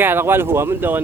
แก้หรอกวันหัวมันโดน